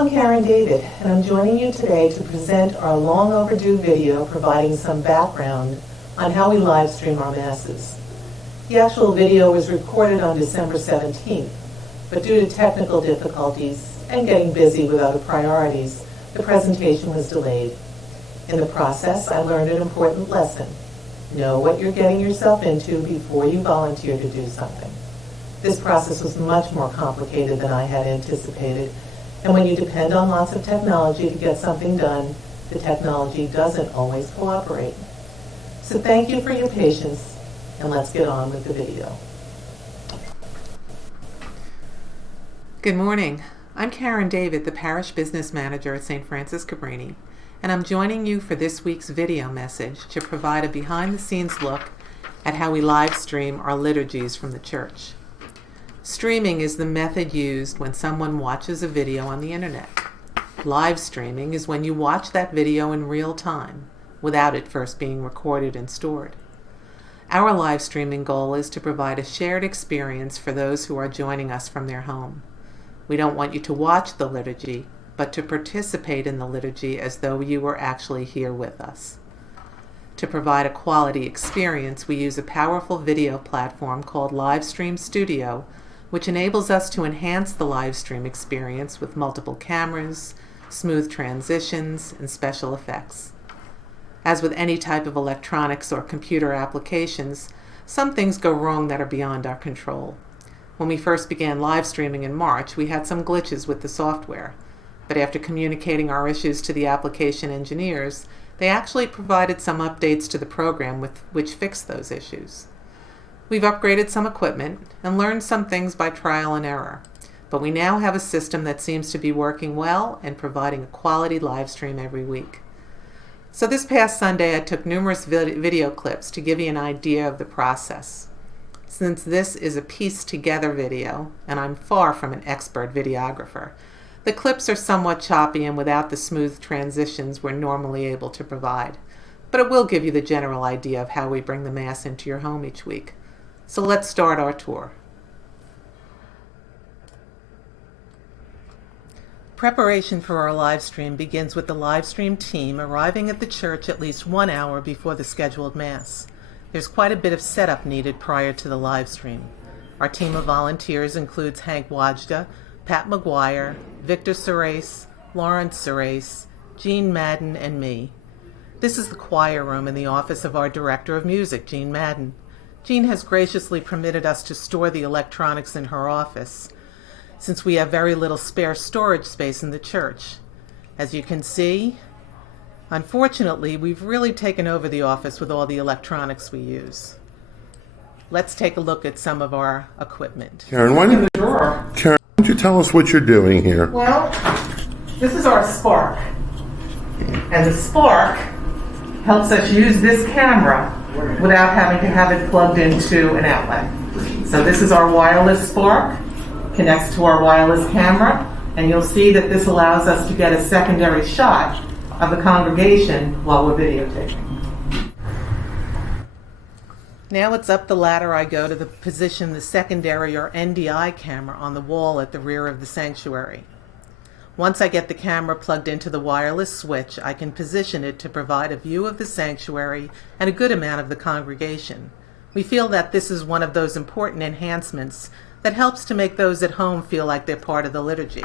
I'm Karen David, and I'm joining you today to present our long overdue video providing some background on how we live stream our masses. The actual video was recorded on December 17th, but due to technical difficulties and getting busy with other priorities, the presentation was delayed. In the process, I learned an important lesson. Know what you're getting yourself into before you volunteer to do something. This process was much more complicated than I had anticipated, and when you depend on lots of technology to get something done, the technology doesn't always cooperate. So thank you for your patience, and let's get on with the video. Good morning. I'm Karen David, the Parish Business Manager at St. Francis Cabrini, and I'm joining you for this week's video message to provide a behind-the-scenes look at how we live stream our liturgies from the church. Streaming is the method used when someone watches a video on the internet. Live streaming is when you watch that video in real time, without it first being recorded and stored. Our live streaming goal is to provide a shared experience for those who are joining us from their home. We don't want you to watch the liturgy, but to participate in the liturgy as though you were actually here with us. To provide a quality experience, we use a powerful video platform called Livestream Studio, which enables us to enhance the live stream experience with multiple cameras, smooth transitions, and special effects. As with any type of electronics or computer applications, some things go wrong that are beyond our control. When we first began live streaming in March, we had some glitches with the software, but after communicating our issues to the application engineers, they actually provided some updates to the program which fixed those issues. We've upgraded some equipment and learned some things by trial and error, but we now have a system that seems to be working well and providing a quality live stream every week. So this past Sunday, I took numerous video clips to give you an idea of the process. Since this is a pieced together video, and I'm far from an expert videographer, the clips are somewhat choppy and without the smooth transitions we're normally able to provide, but it will give you the general idea of how we bring the Mass into your home each week. So let's start our tour. Preparation for our live stream begins with the live stream team arriving at the church at least 1 hour before the scheduled Mass. There's quite a bit of setup needed prior to the live stream. Our team of volunteers includes Hank Wajda, Pat McGuire, Victor Surace, Lawrence Surace, Jean Madden, and me. This is the choir room in the office of our Director of Music, Jean Madden. Jean has graciously permitted us to store the electronics in her office, since we have very little spare storage space in the church. As you can see, unfortunately, we've really taken over the office with all the electronics we use. Let's take a look at some of our equipment. Karen, why don't you tell us what you're doing here? Well, this is our Spark, and the Spark helps us use this camera without having to have it plugged into an outlet. So this is our wireless Spark, connects to our wireless camera, and you'll see that this allows us to get a secondary shot of the congregation while we're videotaping. Now it's up the ladder I go to position the secondary or NDI camera on the wall at the rear of the sanctuary. Once I get the camera plugged into the wireless switch, I can position it to provide a view of the sanctuary and a good amount of the congregation. We feel that this is one of those important enhancements that helps to make those at home feel like they're part of the liturgy.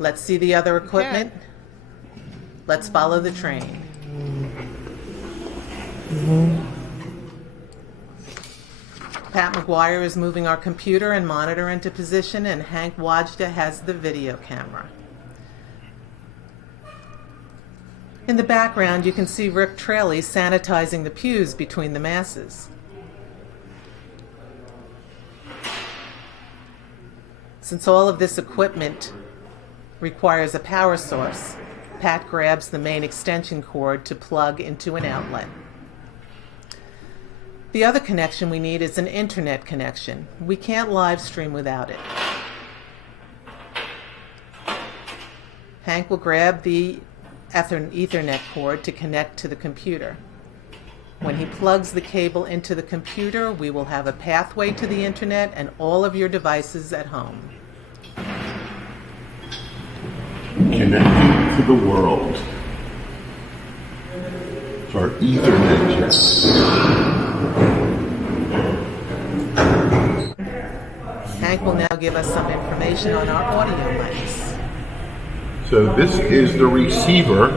Let's see the other equipment. Let's follow the train. Pat McGuire is moving our computer and monitor into position, and Hank Wajda has the video camera. In the background, you can see Rick Traley sanitizing the pews between the Masses. Since all of this equipment requires a power source, Pat grabs the main extension cord to plug into an outlet. The other connection we need is an internet connection. We can't live stream without it. Hank will grab the Ethernet cord to connect to the computer. When he plugs the cable into the computer, we will have a pathway to the internet and all of your devices at home. connecting to the world. It's our Ethernet jet. Hank will now give us some information on our audio mics. So this is the receiver,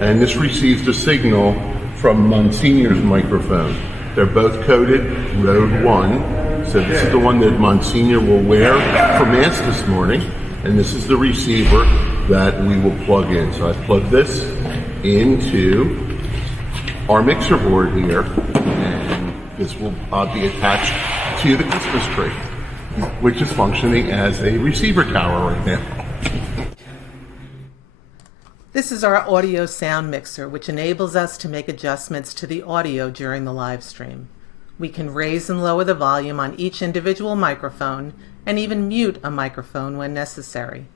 and this receives the signal from Monsignor's microphone. They're both coded Rode 1. So this is the one that Monsignor will wear for Mass this morning, and this is the receiver that we will plug in. So I plug this into our mixer board here, and this will be attached to the Christmas tree, which is functioning as a receiver tower right now. This is our audio sound mixer, which enables us to make adjustments to the audio during the live stream. We can raise and lower the volume on each individual microphone and even mute a microphone when necessary.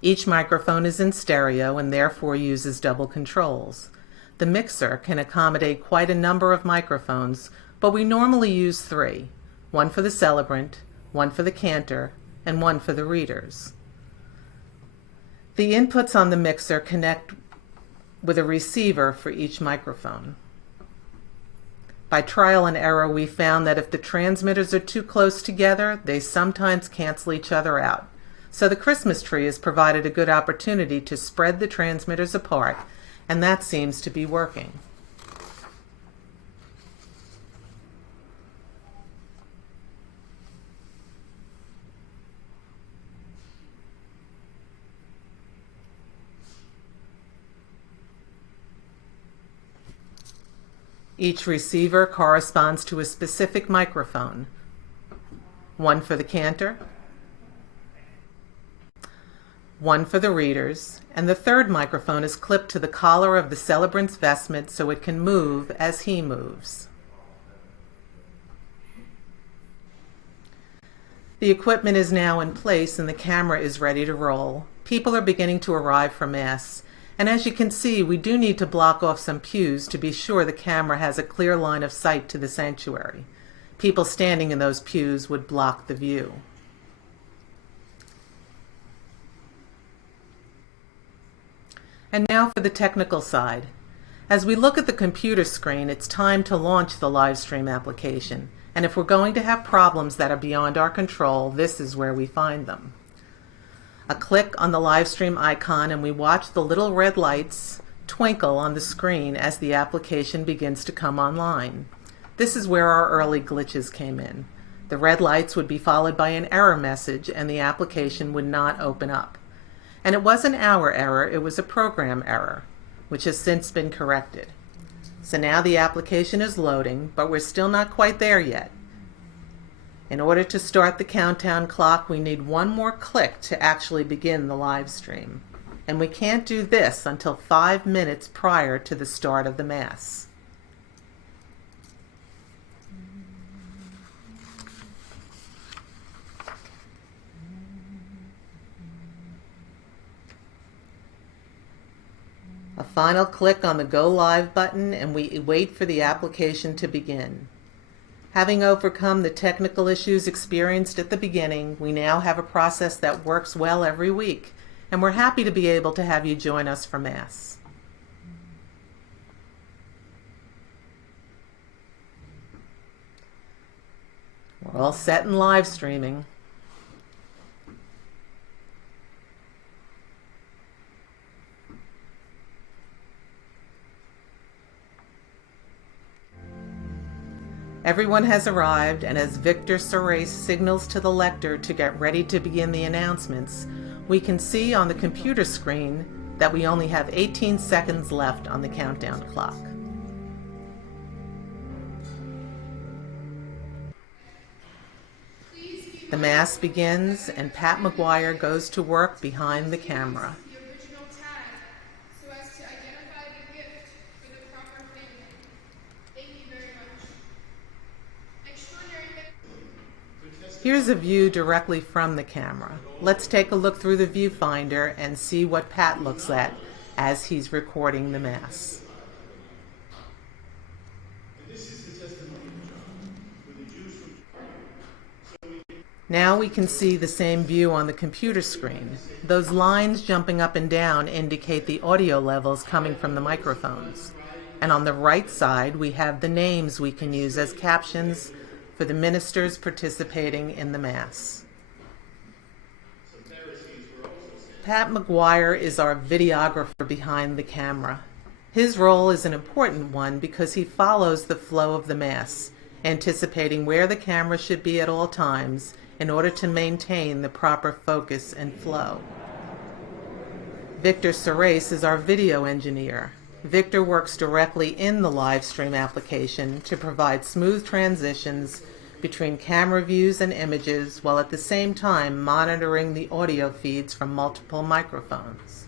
Each microphone is in stereo and therefore uses double controls. The mixer can accommodate quite a number of microphones, but we normally use 3, one for the celebrant, one for the cantor, and one for the readers. The inputs on the mixer connect with a receiver for each microphone. By trial and error, we found that if the transmitters are too close together, they sometimes cancel each other out. So the Christmas tree has provided a good opportunity to spread the transmitters apart, and that seems to be working. Each receiver corresponds to a specific microphone, one for the cantor, one for the readers, and the third microphone is clipped to the collar of the celebrant's vestment so it can move as he moves. The equipment is now in place and the camera is ready to roll. People are beginning to arrive for Mass. And as you can see, we do need to block off some pews to be sure the camera has a clear line of sight to the sanctuary. People standing in those pews would block the view. And now for the technical side. As we look at the computer screen, it's time to launch the live stream application. And if we're going to have problems that are beyond our control, this is where we find them. A click on the live stream icon and we watch the little red lights twinkle on the screen as the application begins to come online. This is where our early glitches came in. The red lights would be followed by an error message and the application would not open up. And it wasn't our error, it was a program error, which has since been corrected. So now the application is loading, but we're still not quite there yet. In order to start the countdown clock, we need one more click to actually begin the live stream. And we can't do this until 5 minutes prior to the start of the Mass. A final click on the Go Live button and we wait for the application to begin. Having overcome the technical issues experienced at the beginning, we now have a process that works well every week, and we're happy to be able to have you join us for Mass. We're all set in live streaming. Everyone has arrived, and as Victor Sorais signals to the lector to get ready to begin the announcements, we can see on the computer screen that we only have 18 seconds left on the countdown clock. The Mass begins, and Pat McGuire goes to work behind the camera. Here's a view directly from the camera. Let's take a look through the viewfinder and see what Pat looks at as he's recording the Mass. Now we can see the same view on the computer screen. Those lines jumping up and down indicate the audio levels coming from the microphones. And on the right side, we have the names we can use as captions for the ministers participating in the Mass. Pat McGuire is our videographer behind the camera. His role is an important one because he follows the flow of the Mass, anticipating where the camera should be at all times in order to maintain the proper focus and flow. Victor Serace is our video engineer. Victor works directly in the live stream application to provide smooth transitions between camera views and images while at the same time monitoring the audio feeds from multiple microphones.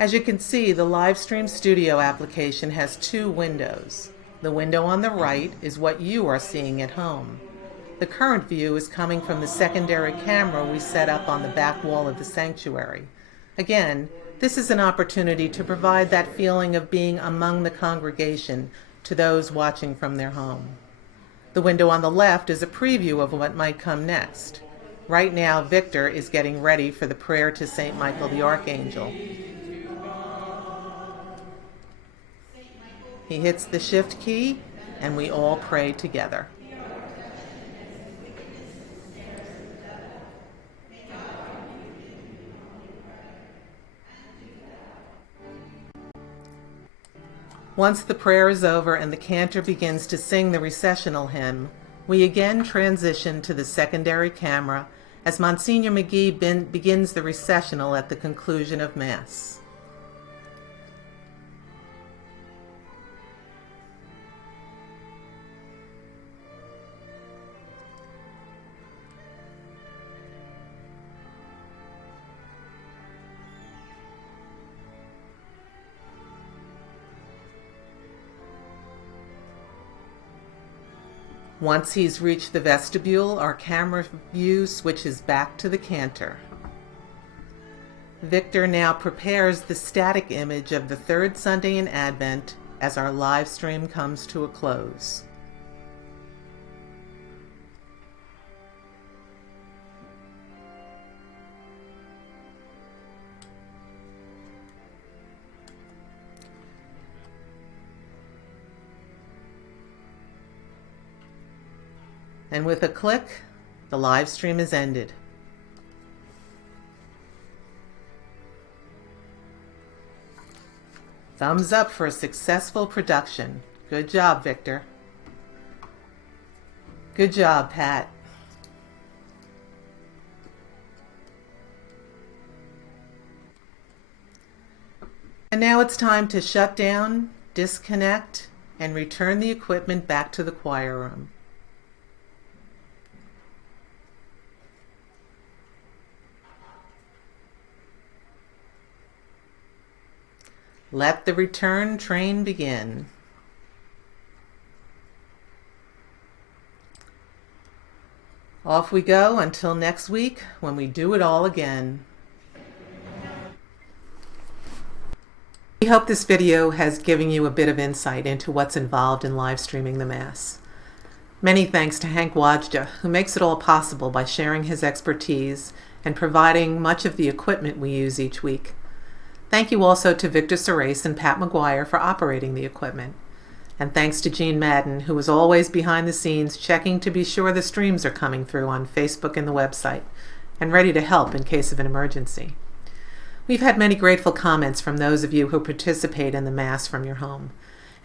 As you can see, the Livestream Studio application has two windows. The window on the right is what you are seeing at home. The current view is coming from the secondary camera we set up on the back wall of the sanctuary. Again, this is an opportunity to provide that feeling of being among the congregation to those watching from their home. The window on the left is a preview of what might come next. Right now, Victor is getting ready for the prayer to St. Michael the Archangel. He hits the shift key, and we all pray together. Once the prayer is over and the cantor begins to sing the recessional hymn, we again transition to the secondary camera as Monsignor McGee begins the recessional at the conclusion of Mass. Once he's reached the vestibule, our camera view switches back to the cantor. Victor now prepares the static image of the third Sunday in Advent as our live stream comes to a close. And with a click, the live stream is ended. Thumbs up for a successful production. Good job, Victor. Good job, Pat. And now it's time to shut down, disconnect, and return the equipment back to the choir room. Let the return train begin. Off we go until next week when we do it all again. We hope this video has given you a bit of insight into what's involved in live streaming the Mass. Many thanks to Hank Wajda, who makes it all possible by sharing his expertise and providing much of the equipment we use each week. Thank you also to Victor Serace and Pat McGuire for operating the equipment. And thanks to Jean Madden, who is always behind the scenes checking to be sure the streams are coming through on Facebook and the website, and ready to help in case of an emergency. We've had many grateful comments from those of you who participate in the Mass from your home,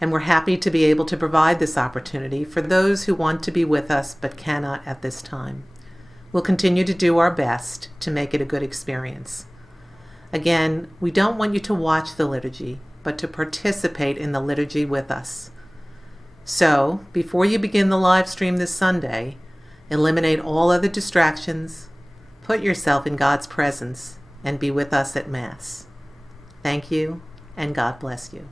and we're happy to be able to provide this opportunity for those who want to be with us but cannot at this time. We'll continue to do our best to make it a good experience. Again, we don't want you to watch the liturgy, but to participate in the liturgy with us. So, before you begin the live stream this Sunday, eliminate all other distractions, put yourself in God's presence, and be with us at Mass. Thank you, and God bless you.